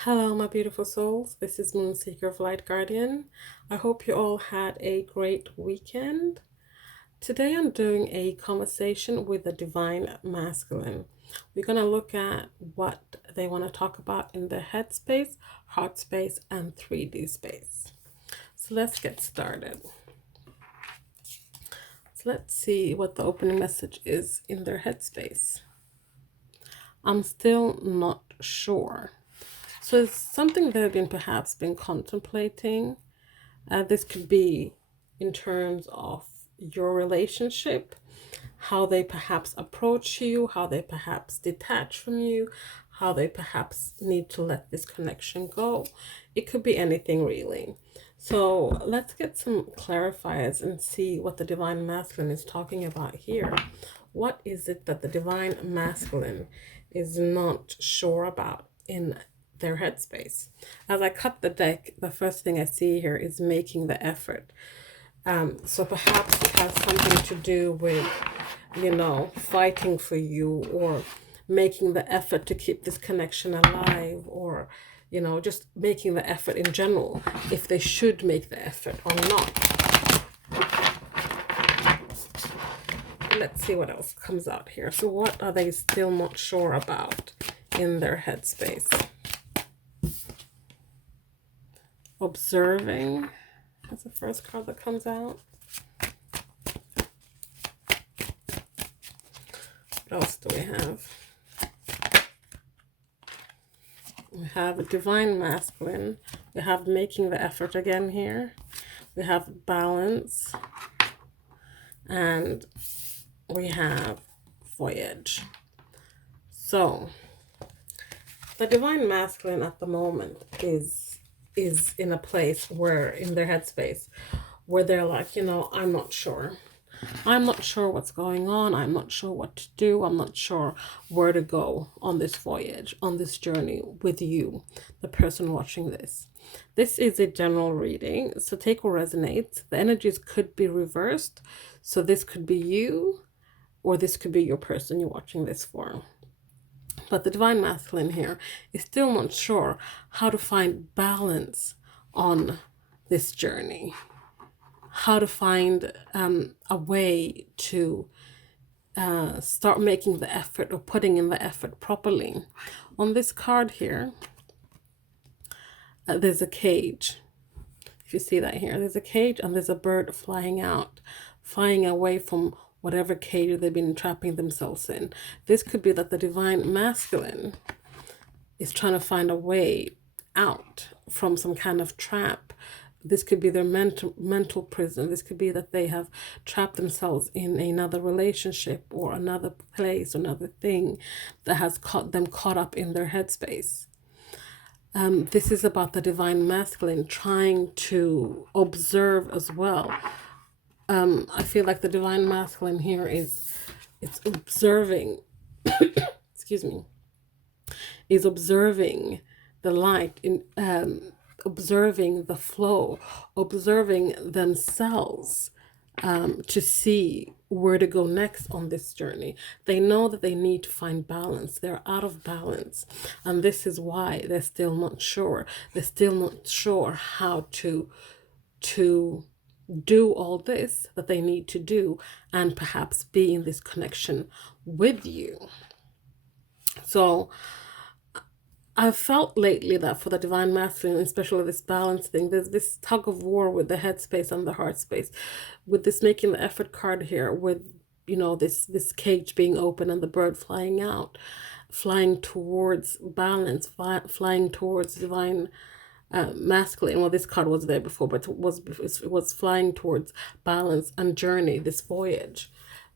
Hello, my beautiful souls. This is Moonseeker of Light Guardian. I hope you all had a great weekend. Today I'm doing a conversation with the Divine Masculine. We're going to look at what they want to talk about in their head space, heart space, and 3D space. So let's get started. So let's see what the opening message is in their headspace. I'm still not sure. So it's something they've perhaps been contemplating. This could be in terms of your relationship, how they perhaps approach you, how they perhaps detach from you, how they perhaps need to let this connection go. It could be anything really. So let's get some clarifiers and see what the Divine Masculine is talking about here. What is it that the Divine Masculine is not sure about in their headspace? As I cut the deck, the first thing I see here is making the effort. So perhaps it has something to do with, fighting for you, or making the effort to keep this connection alive, or, just making the effort in general, if they should make the effort or not. Let's see what else comes out here. So what are they still not sure about in their headspace? Observing. That's the first card that comes out. What else do we have? We have a Divine Masculine. We have making the effort again here. We have balance. And we have voyage. So the Divine Masculine at the moment is in a place where, in their headspace, where they're like, I'm not sure. I'm not sure what's going on. I'm not sure what to do. I'm not sure where to go on this voyage, on this journey with you, the person watching this. This is a general reading, so take what resonates. The energies could be reversed. So this could be you, or this could be your person you're watching this for. But the Divine Masculine here is still not sure how to find balance on this journey, how to find a way to start making the effort, or putting in the effort properly. On this card here, there's a cage. If you see that here, there's a cage and there's a bird flying out, flying away from whatever cage they've been trapping themselves in. This could be that the Divine Masculine is trying to find a way out from some kind of trap. This could be their mental prison. This could be that they have trapped themselves in another relationship, or another place, or another thing that has caught up in their headspace. This is about the Divine Masculine trying to observe as well. I feel like the Divine Masculine here it's observing, excuse me, is observing the light, in observing the flow, observing themselves, to see where to go next on this journey. They know that they need to find balance. They're out of balance, and this is why they're still not sure. They're still not sure how to do all this that they need to do, and perhaps be in this connection with you. So I've felt lately that for the Divine Masculine, especially this balance thing, there's this tug of war with the headspace and the heart space, with this making the effort card here, with this cage being open and the bird flying out, flying towards balance, flying towards Divine Masculine. Well, this card was there before, but it was flying towards balance and journey, this voyage.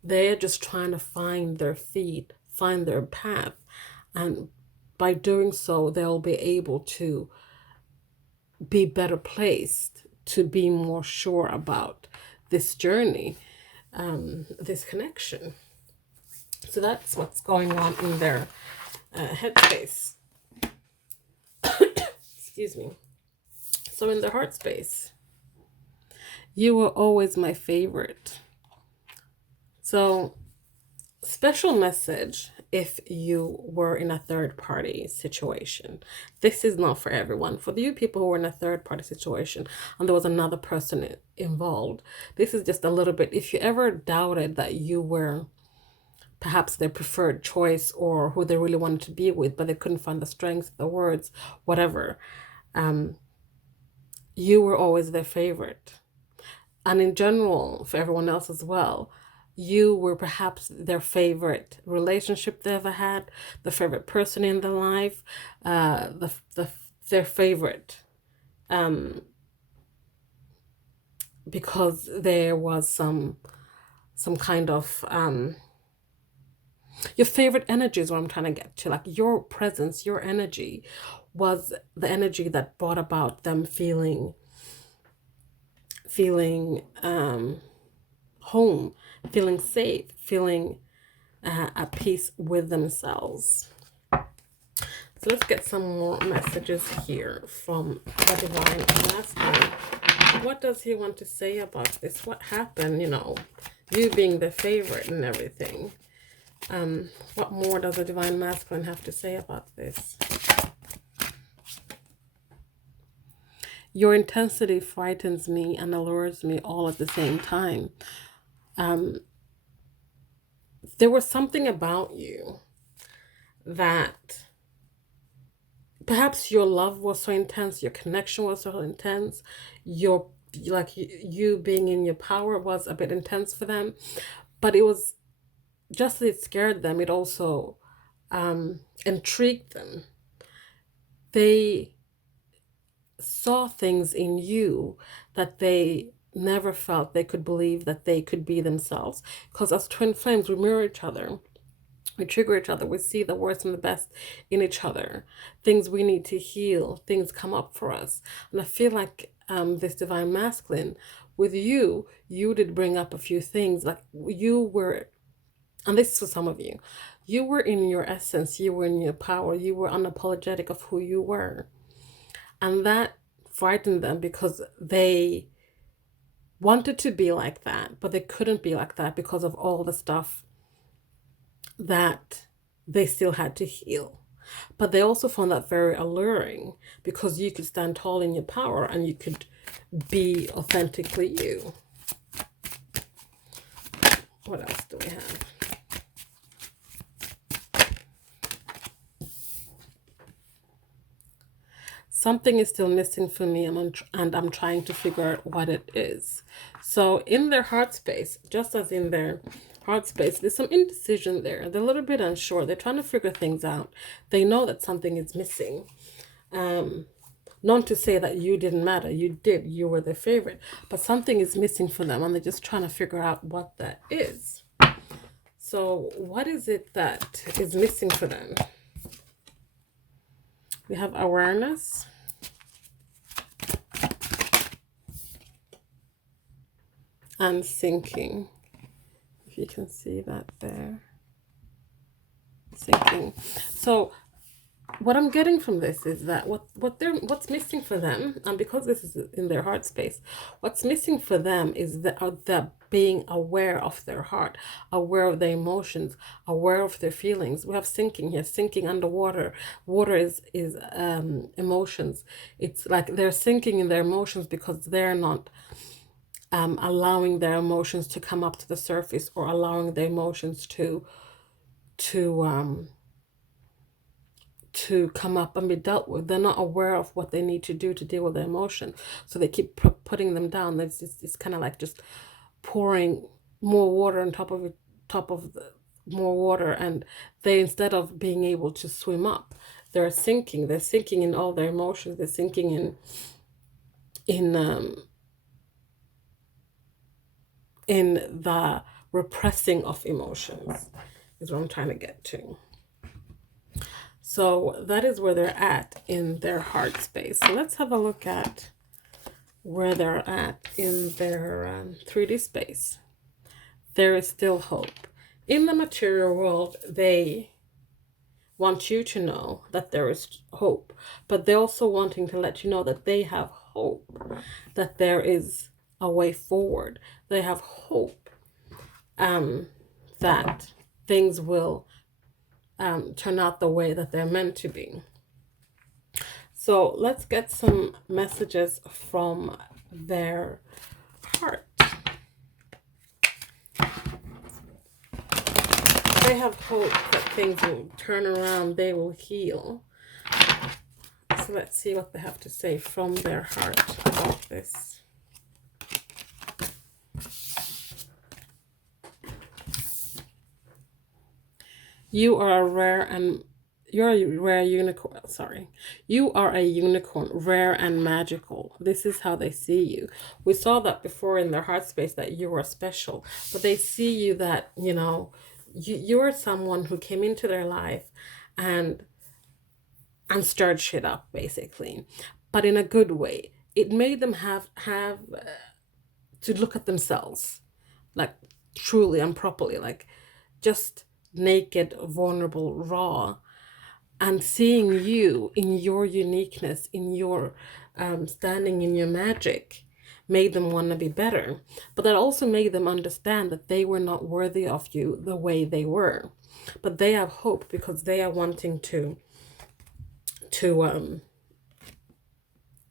They're just trying to find their feet, find their path, and by doing so, they'll be able to be better placed to be more sure about this journey, this connection. So that's what's going on in their headspace. Excuse me. So in their heart space, you were always my favorite. So special message if you were in a third party situation. This is not for everyone. For you people who were in a third party situation and there was another person involved, this is just a little bit. If you ever doubted that you were perhaps their preferred choice or who they really wanted to be with, but they couldn't find the strength, the words, whatever, you were always their favorite. And in general, for everyone else as well, you were perhaps their favorite relationship they ever had, the favorite person in their life, their favorite, because there was some kind of your favorite energy is what I'm trying to get to. Like your presence, your energy was the energy that brought about them feeling home, feeling safe, feeling at peace with themselves. So let's get some more messages here from the Divine Masculine. What does he want to say about this? What happened, you being the favorite and everything? What more does the Divine Masculine have to say about this? Your intensity frightens me and allures me all at the same time. There was something about you that perhaps your love was so intense, your connection was so intense, you being in your power was a bit intense for them, but it was just as it scared them, it also intrigued them. They saw things in you that they never felt they could believe that they could be themselves. Because as twin flames, we mirror each other. We trigger each other. We see the worst and the best in each other. Things we need to heal. Things come up for us. And I feel like this Divine Masculine, with you did bring up a few things. Like you were, and this is for some of you, you were in your essence. You were in your power. You were unapologetic of who you were. And that frightened them because they wanted to be like that, but they couldn't be like that because of all the stuff that they still had to heal. But they also found that very alluring because you could stand tall in your power and you could be authentically you. What else do we have? Something is still missing for me, and I'm trying to figure out what it is. So in their heart space, just as in their heart space, there's some indecision there. They're a little bit unsure. They're trying to figure things out. They know that something is missing. Not to say that you didn't matter. You did. You were their favorite. But something is missing for them, and they're just trying to figure out what that is. So what is it that is missing for them? We have awareness. And sinking. If you can see that there. Sinking. So what I'm getting from this is that what's missing for them, and because this is in their heart space, what's missing for them is the being aware of their heart, aware of their emotions, aware of their feelings. We have sinking here, sinking underwater. Water is emotions. It's like they're sinking in their emotions because they're not allowing their emotions to come up to the surface, or allowing their emotions to come up and be dealt with. They're not aware of what they need to do to deal with their emotion, so they keep putting them down. It's kind of like just pouring more water on top of more water, and they, instead of being able to swim up, they're sinking in all their emotions. They're sinking in the repressing of emotions, is what I'm trying to get to. So that is where they're at in their heart space. So let's have a look at where they're at in their 3D space. There is still hope. In the material world, they want you to know that there is hope, but they're also wanting to let you know that they have hope, that there is a way forward. They have hope that things will turn out the way that they're meant to be. So let's get some messages from their heart. They have hope that things will turn around, they will heal. So let's see what they have to say from their heart about this. You are a rare and you're a rare unicorn. Sorry. You are a unicorn, rare and magical. This is how they see you. We saw that before in their heart space, that you are special, but they see you that, you know, you're someone who came into their life and stirred shit up, basically, but in a good way. It made them have to look at themselves, like, truly and properly, like, just naked, vulnerable, raw, and seeing you in your uniqueness, in your standing in your magic, made them want to be better. But that also made them understand that they were not worthy of you the way they were. But they have hope because they are wanting to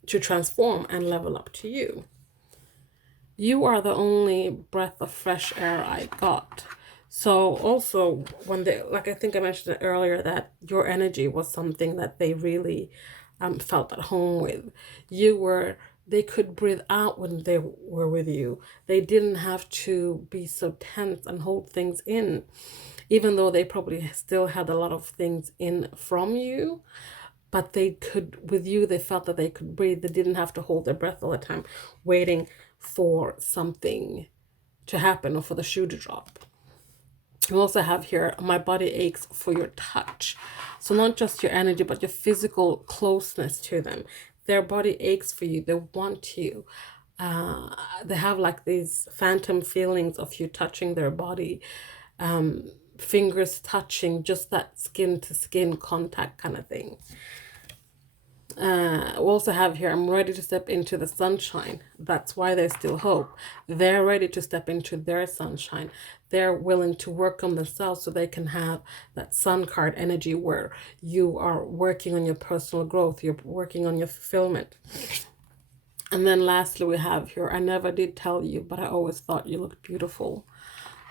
transform and level up to you. You are the only breath of fresh air I got. So also, when they, like I think I mentioned earlier, that your energy was something that they really felt at home with. They could breathe out when they were with you. They didn't have to be so tense and hold things in, even though they probably still had a lot of things in from you. But they could, with you, they felt that they could breathe. They didn't have to hold their breath all the time, waiting for something to happen or for the shoe to drop. You also have here, my body aches for your touch. So not just your energy, but your physical closeness to them. Their body aches for you. They want you. They have like these phantom feelings of you touching their body. Fingers touching, just that skin to skin contact kind of thing. We also have here, I'm ready to step into the sunshine. That's why there's still hope. They're ready to step into their sunshine. They're willing to work on themselves so they can have that sun card energy where you are working on your personal growth. You're working on your fulfillment. And then lastly, we have here, I never did tell you, but I always thought you looked beautiful.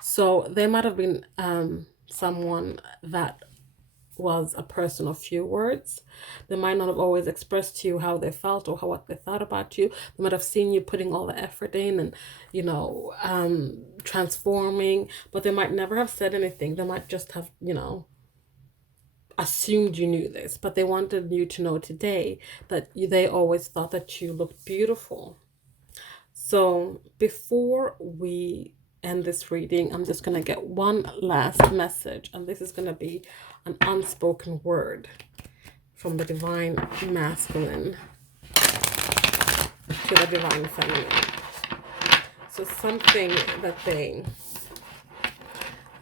So they might have been someone that was a person of few words. They might not have always expressed to you how they felt or what they thought about you. They might have seen you putting all the effort in and, you know, transforming, but they might never have said anything. They might just have, you know, assumed you knew this, but they wanted you to know today that they always thought that you looked beautiful. So before we end this reading, I'm just going to get one last message, and this is going to be an unspoken word from the divine masculine to the divine feminine. So something that they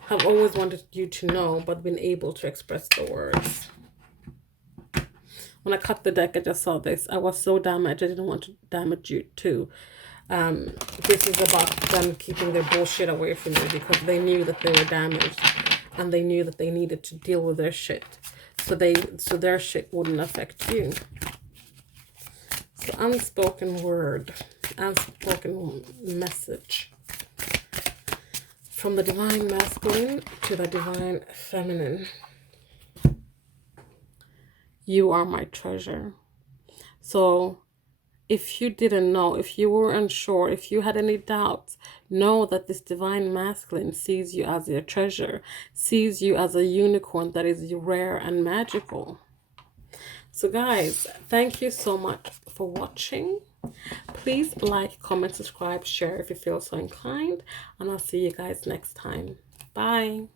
have always wanted you to know but been able to express the words. When I cut the deck, I just saw this. I was so damaged. I didn't want to damage you too. This is about them keeping their bullshit away from you because they knew that they were damaged and they knew that they needed to deal with their shit so their shit wouldn't affect you. So unspoken word, unspoken message from the divine masculine to the divine feminine. You are my treasure. So if you didn't know, if you were unsure, if you had any doubts, know that this divine masculine sees you as your treasure, sees you as a unicorn that is rare and magical. So guys, thank you so much for watching. Please like, comment, subscribe, share if you feel so inclined, and I'll see you guys next time. Bye.